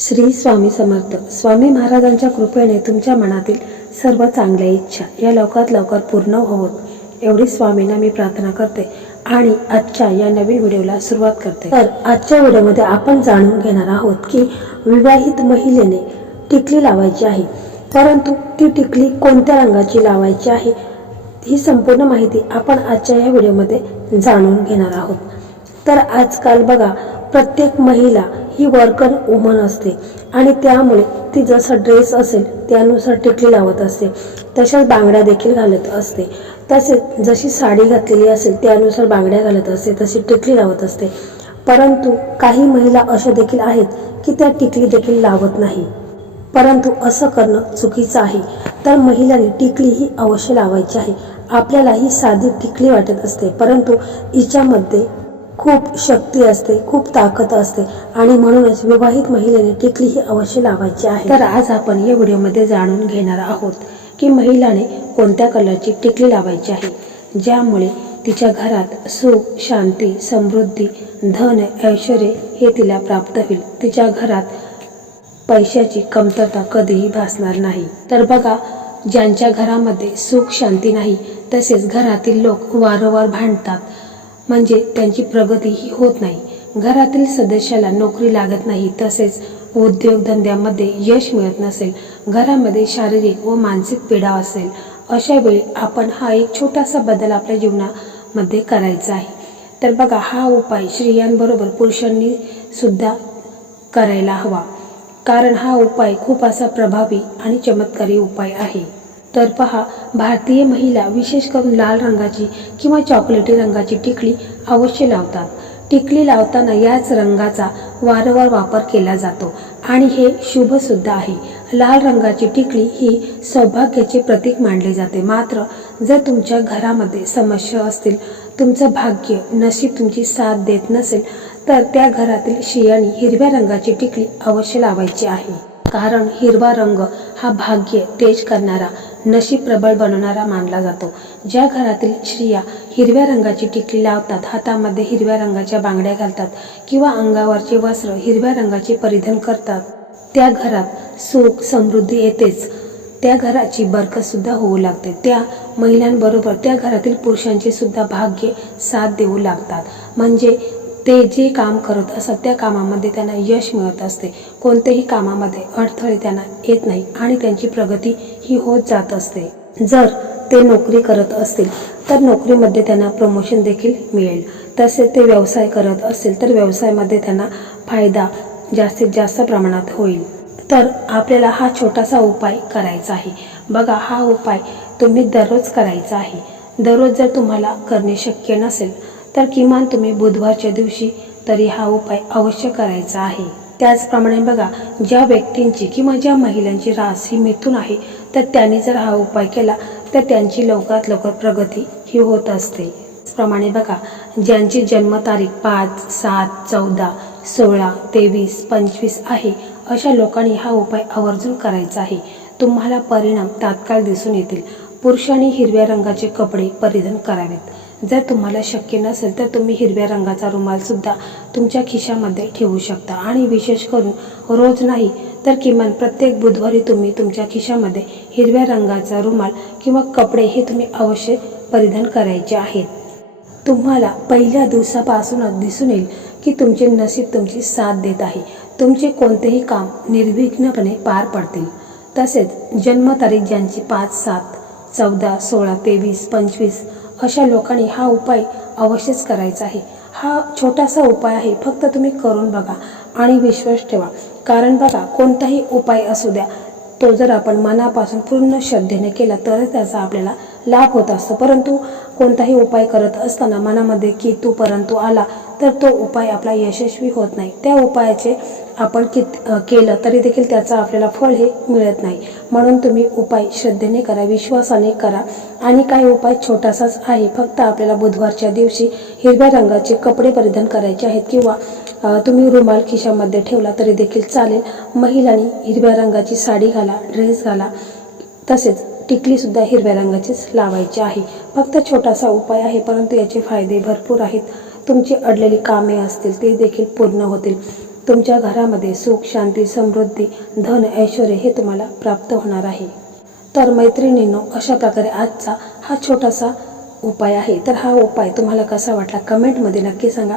श्री स्वामी समर्थ. स्वामी महाराजांच्या कृपेने तुमच्या मनातील सर्व चांगल्या इच्छा या लवकरात लवकर पूर्ण होवत एवढी स्वामींना मी प्रार्थना करते आणि आजच्या या नवीन व्हिडिओला सुरुवात करते. तर आजच्या व्हिडिओमध्ये आपण जाणून घेणार आहोत की विवाहित महिलेने टिकली लावायची आहे. परंतु ती टिकली कोणत्या रंगाची लावायची आहे ही संपूर्ण माहिती आपण आजच्या या व्हिडिओमध्ये जाणून घेणार आहोत. तर आजकाल बघा प्रत्येक महिला ही वर्कर वुमन असते. आणि त्यामुळे ती जसा ड्रेस असेल त्यानुसार टिकली लावत असते. तशाच बांगड्या देखील घालत असते. तसेच जशी साडी घातलेली असेल त्यानुसार बांगड्या घालत असते तशी टिकली लावत असते. परंतु काही महिला अशा देखील आहेत की त्या टिकली देखील लावत नाही. परंतु असं करणं चुकीचं आहे. तर महिलांनी टिकली ही अवश्य लावायची आहे. आपल्याला ही साधी टिकली वाटत असते. परंतु हिच्यामध्ये खूप शक्ती असते खूप ताकद असते आणि म्हणूनच विवाहित महिलेने टिकली ही अवश्य लावायची आहे. तर आज आपण या व्हिडिओमध्ये जाणून घेणार आहोत की महिलाने कोणत्या कलरची टिकली लावायची आहे ज्यामुळे तिच्या घरात सुख शांती समृद्धी धन ऐश्वर हे तिला प्राप्त होईल. तिच्या घरात पैशाची कमतरता कधीही भासणार नाही. तर बघा ज्यांच्या घरामध्ये सुख शांती नाही तसेच घरातील लोक वारंवार भांडतात. म्हणजे त्यांची प्रगतीही होत नाही. घरातील सदस्याला नोकरी लागत नाही तसेच उद्योगधंद्यामध्ये यश मिळत नसेल घरामध्ये शारीरिक व मानसिक पीडा असेल अशा वेळी आपण हा एक छोटासा बदल आपल्या जीवनामध्ये करायचा आहे. तर बघा हा उपाय स्त्रियांबरोबर पुरुषांनी सुद्धा करायला हवा. कारण हा उपाय खूप असा प्रभावी आणि चमत्कारी उपाय आहे. तर पहा भारतीय महिला विशेष करून लाल रंगाची किंवा चॉकलेटी रंगाची टिकली अवश्य लावतात. टिकली लावताना याच रंगाचा वारंवार वापर केला जातो आणि हे शुभसुद्धा आहे. लाल रंगाची टिकली ही सौभाग्याचे प्रतीक मानले जाते. मात्र जर तुमच्या घरामध्ये समस्या असतील तुमचं भाग्य नशीब तुमची साथ देत नसेल तर त्या घरातील शियाणी हिरव्या रंगाची टिकली अवश्य लावायची आहे. कारण हिरवा रंग हा भाग्य तेज करणारा नशीब प्रबळ बनवणारा मानला जातो. ज्या घरातील स्त्रिया हिरव्या रंगाची टिकली लावतात हातामध्ये हिरव्या रंगाच्या बांगड्या घालतात किंवा अंगावरचे वस्त्र हिरव्या रंगाचे परिधान करतात त्या घरात सुख समृद्धी येतेच. त्या घराची बरकतसुद्धा होऊ लागते. त्या महिलांबरोबर त्या घरातील पुरुषांचे सुद्धा भाग्य साथ देऊ लागतात. म्हणजे ते जे काम करत असतात त्या कामामध्ये त्यांना यश मिळत असते. कोणत्याही कामामध्ये अडथळे त्यांना येत नाही आणि त्यांची प्रगती ही होत जात असते. जर ते नोकरी करत असतील तर नोकरीमध्ये त्यांना प्रमोशन देखील मिळेल. तसेच ते व्यवसाय करत असतील तर व्यवसायामध्ये त्यांना फायदा जास्तीत जास्त प्रमाणात होईल. तर आपल्याला हा छोटासा उपाय करायचा आहे. बघा हा उपाय तुम्ही दररोज करायचा आहे. दररोज जर तुम्हाला करणे शक्य नसेल तर किमान तुम्ही बुधवारच्या दिवशी तरी हा उपाय अवश्य करायचा आहे. त्याचप्रमाणे बघा ज्या व्यक्तींची किंवा ज्या महिलांची रास ही मिथून आहे तर त्यांनी जर हा उपाय केला तर त्यांची लवकरात लवकर प्रगती ही होत असते. त्याचप्रमाणे बघा ज्यांची जन्मतारीख पाच सात चौदा सोळा तेवीस पंचवीस आहे अशा लोकांनी हा उपाय आवर्जून करायचा आहे. तुम्हाला परिणाम तात्काळ दिसून येतील. पुरुषांनी हिरव्या रंगाचे कपडे परिधान करावेत. जर तुम्हाला शक्य नसेल तर तुम्ही हिरव्या रंगाचा रुमालसुद्धा तुमच्या खिशामध्ये ठेवू शकता. आणि विशेष करून रोज नाही तर किमान प्रत्येक बुधवारी तुम्ही तुमच्या खिशामध्ये हिरव्या रंगाचा रुमाल किंवा कपडे हे तुम्ही अवश्य परिधान करायचे आहेत. तुम्हाला पहिल्या दिवसापासूनच दिसून येईल की तुमचे नशीब तुमची साथ देत आहे. तुमचे कोणतेही काम निर्विघ्नपणे पार पडतील. तसेच जन्मतारीख ज्यांची पाच सात चौदा सोळा तेवीस पंचवीस अशा लोकांनी हा उपाय अवश्यच करायचा आहे. हा छोटासा उपाय आहे फक्त तुम्ही करून बघा आणि विश्वास ठेवा. कारण बघा कोणताही उपाय असू द्या तो जर आपण मनापासून पूर्ण श्रद्धेने केला तरच त्याचा आपल्याला लाभ होत असतो. परंतु कोणताही उपाय करत असताना मनामध्ये की तू परंतु आला तर तो उपाय आपला यशस्वी होत नाही. त्या उपायाचे आपण कित केलं तरी देखील त्याचं आपल्याला फळ हे मिळत नाही. म्हणून तुम्ही उपाय श्रद्धेने करा विश्वासाने करा. आणि काही उपाय छोटासाच आहे. फक्त आपल्याला बुधवारच्या दिवशी हिरव्या रंगाचे कपडे परिधान करायचे आहेत किंवा तुम्ही रुमाल खिशामध्ये ठेवला तरी देखील चालेल. महिलांनी हिरव्या रंगाची साडी घाला ड्रेस घाला. तसेच टिकलीसुद्धा हिरव्या रंगाचीच लावायची आहे. फक्त छोटासा उपाय आहे परंतु याचे फायदे भरपूर आहेत. तुमची अडलेली कामे असतील ते देखील पूर्ण होतील. तुमच्या घरामध्ये सुख शांती समृद्धी धन ऐश्वर हे तुम्हाला प्राप्त होणार आहे. तर मैत्रिणींनो अशा प्रकारे आजचा हा छोटासा उपाय आहे. तर हा उपाय तुम्हाला कसा वाटला? कमेंटमध्ये नक्की सांगा.